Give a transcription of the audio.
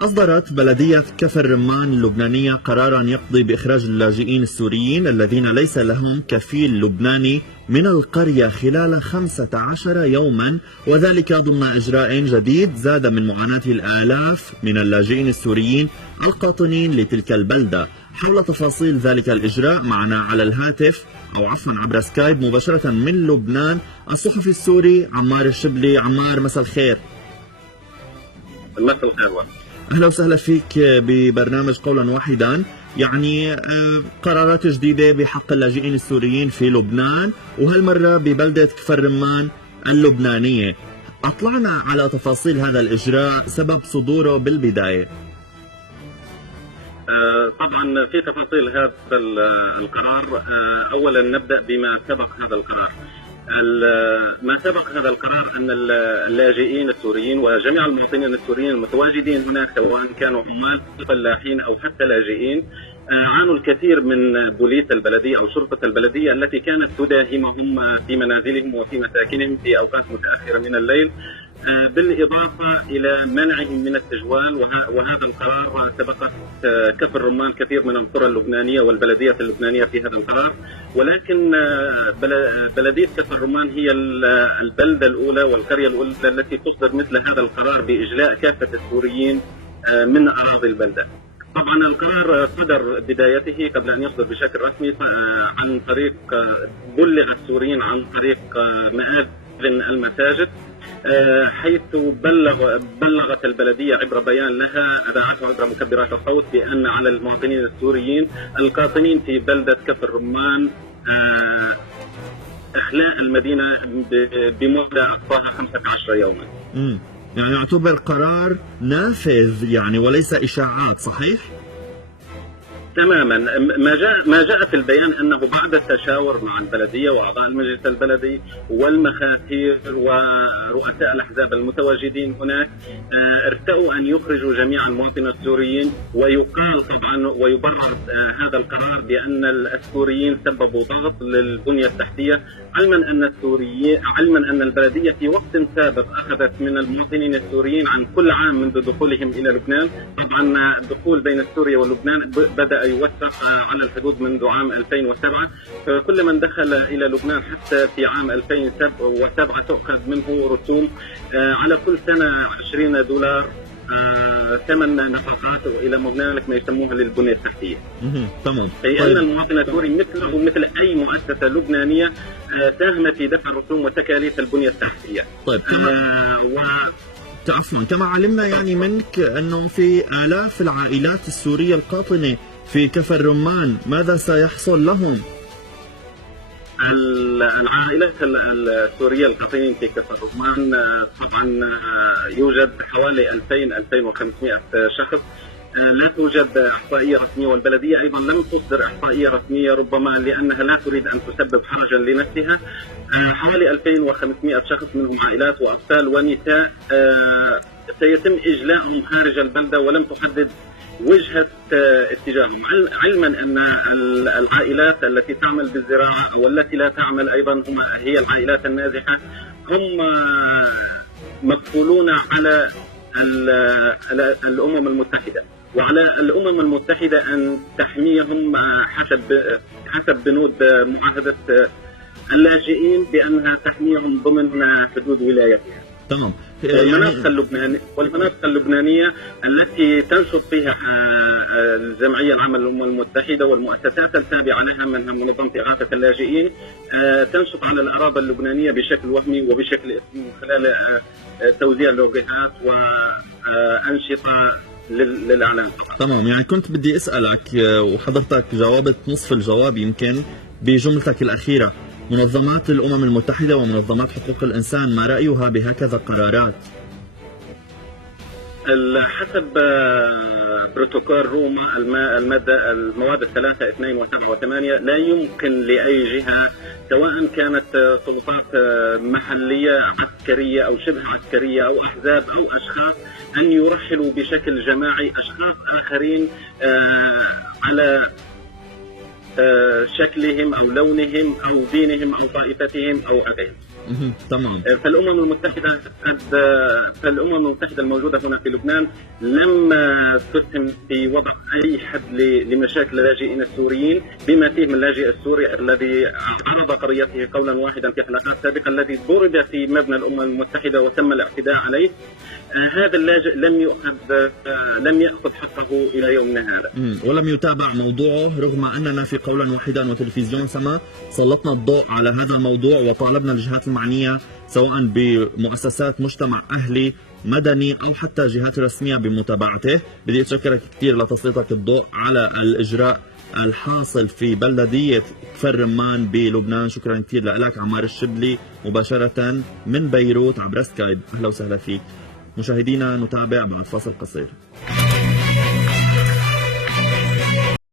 أصدرت بلدية كفر رمان اللبنانية قرارا يقضي بإخراج اللاجئين السوريين الذين ليس لهم كفيل لبناني من القرية خلال 15 يوما، وذلك ضمن إجراء جديد زاد من معاناة الآلاف من اللاجئين السوريين القاطنين لتلك البلدة. حول تفاصيل ذلك الإجراء معنا على الهاتف أو عفوا عبر سكايب مباشرة من لبنان الصحفي السوري عمار الشبلي. عمار، مساء الخير. مساء الخير. أهلا وسهلا فيك ببرنامج قولا واحدا. يعني قرارات جديدة بحق اللاجئين السوريين في لبنان، وهالمرة ببلدة كفر رمان اللبنانية. أطلعنا على تفاصيل هذا الإجراء، سبب صدوره بالبداية. طبعا في تفاصيل هذا القرار. أولا نبدأ بما سبق هذا القرار. ما سبق هذا القرار أن اللاجئين السوريين وجميع المواطنين السوريين المتواجدين هناك سواء كانوا عمال فلاحين أو حتى لاجئين عانوا الكثير من بوليس البلدية أو شرطة البلدية التي كانت تداهمهم في منازلهم وفي مساكنهم في أوقات متأخرة من الليل، بالإضافة إلى منعهم من التجوال. وهذا القرار سبقت كفر رمان كثير من القرى اللبنانية والبلدية اللبنانية في هذا القرار، ولكن بلدية كفر رمان هي البلدة الأولى والقرية الأولى التي تصدر مثل هذا القرار بإجلاء كافة السوريين من أراضي البلدة. طبعا القرار صدر بدايته قبل أن يصدر بشكل رسمي عن طريق بلغ السوريين عن طريق مآذن المساجد، حيث بلغت البلدية عبر بيان لها أذاعته عبر مكبرات الصوت بأن على المواطنين السوريين القاطنين في بلدة كفر رمان إخلاء المدينة بمدة أقصاها 15 يوما. يعني يعتبر قرار نافذ يعني وليس إشاعات، صحيح؟ تماما. ما جاء في البيان انه بعد التشاور مع البلديه واعضاء المجلس البلدي والمخاثير ورؤساء الاحزاب المتواجدين هناك ارتأوا ان يخرجوا جميع المواطنين السوريين، ويقال طبعا ويبرر هذا القرار بان السوريين سببوا ضغط للبنيه التحتيه، علما ان البلديه في وقت سابق اخذت من المواطنين السوريين عن كل عام منذ دخولهم الى لبنان. طبعا الدخول بين سوريا ولبنان بدأ يوثق على الحدود منذ عام 2007، فكل من دخل إلى لبنان حتى في عام 2007 تؤخذ منه رسوم على كل سنة $20 ثمن نفقات وإلى هنالك ما يسموها للبنية التحتية. تمام. أي أن المواطن السوري مثله مثل أي مؤسسة لبنانية ساهم في دفع الرسوم وتكاليف البنية التحتية. طيب عفوا، كما علمنا يعني منك أنه في آلاف العائلات السورية القاطنة في كفر رمان، ماذا سيحصل لهم؟ العائلات السورية القاطنين في كفر رمان طبعا يوجد حوالي 2500 شخص. لا توجد إحصائية رسمية، والبلدية أيضا لم تصدر إحصائية رسمية ربما لأنها لا تريد أن تسبب حرجا لنفسها. حوالي 2500 شخص منهم عائلات وأطفال ونساء سيتم إجلاءهم خارج البلدة، ولم تحدد وجهة اتجاههم، علما أن العائلات التي تعمل بالزراعة والتي لا تعمل أيضا هي العائلات النازحة، هم مكفولون على الأمم المتحدة، وعلى الأمم المتحدة أن تحميهم حسب بنود معاهدة اللاجئين بأنها تحميهم ضمن حدود ولايتها. تمام. والمناطق اللبنانية التي تنشط فيها الجمعية العامة للأمم المتحدة والمؤسسات التابعة لها منها منظمة إغاثة اللاجئين تنشط على الأراضي اللبنانية بشكل وهمي وبشكل اسمي من خلال توزيع لوجهات وأنشطة للإعلام. تمام. يعني كنت بدي أسألك وحضرتك جاوبت نصف الجواب يمكن بجملتك الأخيرة، منظمات الأمم المتحدة ومنظمات حقوق الإنسان ما رأيها بهكذا قرارات؟ حسب بروتوكول روما المواد 3 2 و7 و8 لا يمكن لأي جهة سواء كانت سلطات محلية عسكرية أو شبه عسكرية أو أحزاب أو أشخاص أن يرحلوا بشكل جماعي أشخاص آخرين على شكلهم أو لونهم أو دينهم أو طائفتهم أو أبيهم. تمام. فالأمم المتحدة الموجودة هنا في لبنان لم تسهم في وضع أي حد لمشاكل اللاجئين السوريين، بما فيه من اللاجئ السوري الذي عرض قضيته قولا واحدا في حلقات سابقة، الذي ضرب في مبنى الأمم المتحدة وتم الاعتداء عليه. هذا اللاجئ لم يأخذ حقه إلى يومنا هذا، ولم يتابع موضوعه، رغم أننا في قولا واحدا وتلفزيون سما سلطنا الضوء على هذا الموضوع وطالبنا الجهات المعنية سواء بمؤسسات مجتمع أهلي مدني أو حتى جهات رسمية بمتابعته. بدي أشكرك كثير لتسليطك الضوء على الإجراء الحاصل في بلدية كفر رمان بلبنان. شكرا كثير لك عمار الشبلي مباشرة من بيروت عبر سكايب. أهلا وسهلا فيك. مشاهدينا نتابع بعد فاصل قصير.